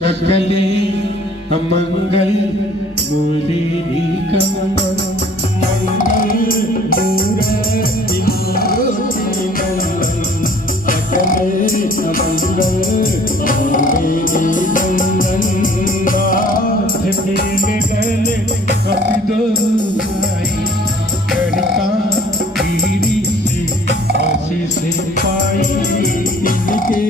सकले अमंगल मूलिनी कमल मंगल मूरति मारुति नंदन सकले अमंगल मूलिनी नंदन बाध के मिलल कपिदो भाई करका गिरी से आशीष पाई इनके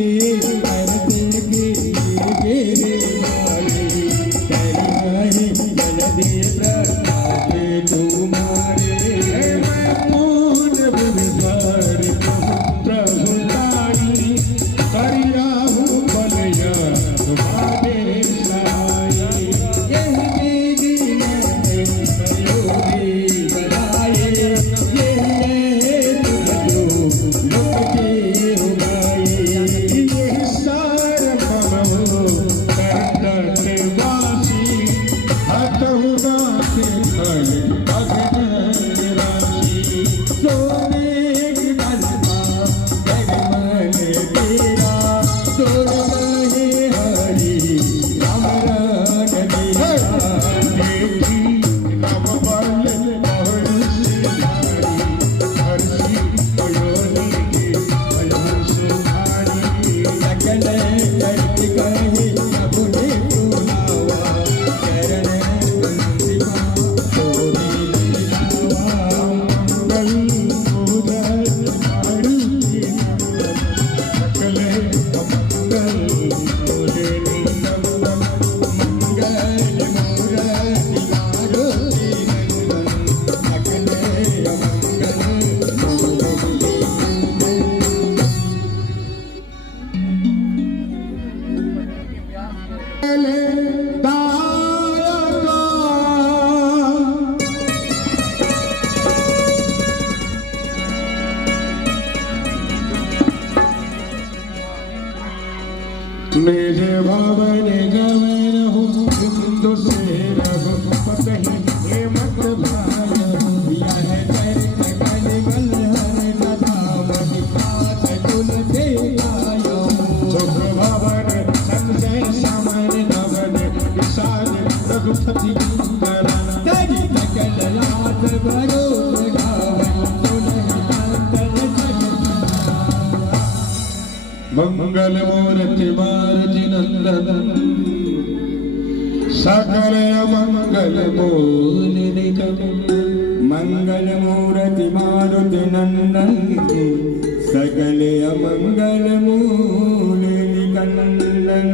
मेरे भवन गवन हो हिंदू से रहो पतही हे मत भाई यह चैत कलिबल हर कथावहि पात कुल से आयो सुख भवन संजय समर गगन विशाल रघुपति करण तेरी सकल लाट भरो मंगल मूर्ति मारुति नंदन सकल मंगल मूलिनी मंगल मूर्ति मारुति नंदन सकल मंगल मूलिनी नंदन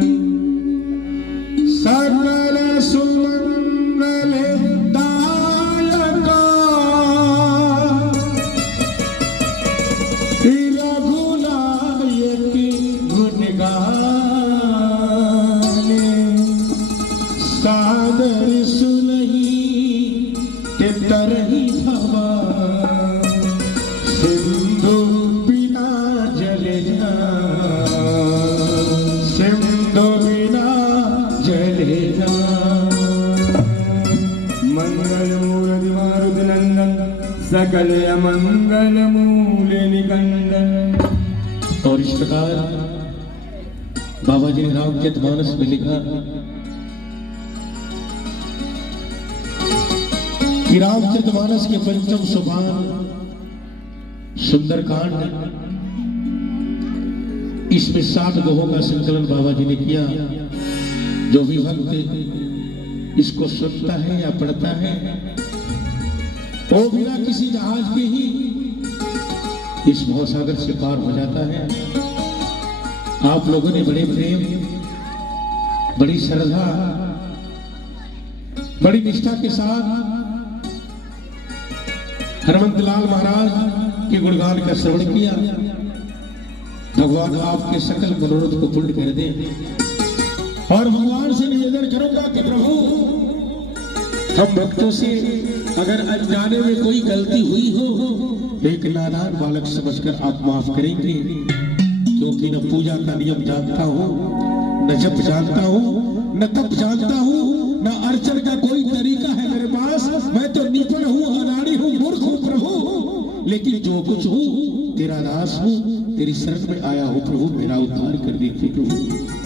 सकल सुमंगल सादर सुनही ते तरही हवा सिंधु बिना जले ना सिंधु बिना जले ना मंगल मूर्ति मारुति नंदन सकल अमंगल मूलिनी कंदन। और इस प्रकार बाबा जी ने रामचरितमानस में लिखा कि रामचरितमानस के पंचम सोपान सुंदरकांड, इसमें 7 दोहों का संकलन बाबा जी ने किया। जो भी भक्त इसको सुनता है या पढ़ता है वो बिना किसी जहाज के ही इस भवसागर से पार हो जाता है। आप लोगों ने बड़े प्रेम, बड़ी श्रद्धा, बड़ी निष्ठा के साथ हरमंतलाल महाराज के गुणगान का श्रवण किया। भगवान आपके सकल मनोरथ को पूर्ण कर दे। और भगवान से निवेदन करूंगा कि प्रभु हम भक्तों से अगर अनजाने में कोई गलती हुई हो एक नादान बालक समझकर आप माफ करेंगे, क्योंकि न पूजा का नियम जानता हूं, न जप जानता हूं, न तप जानता हूं, न अर्चन का कोई तरीका है मेरे पास। मैं तो निपुण हूं, अनाड़ी हूं, मूर्ख हूं प्रभु, लेकिन जो कुछ हूं तेरा दास हूं, तेरी शरण में आया हूं प्रभु, मेरा उद्धार कर दीजिए प्रभु।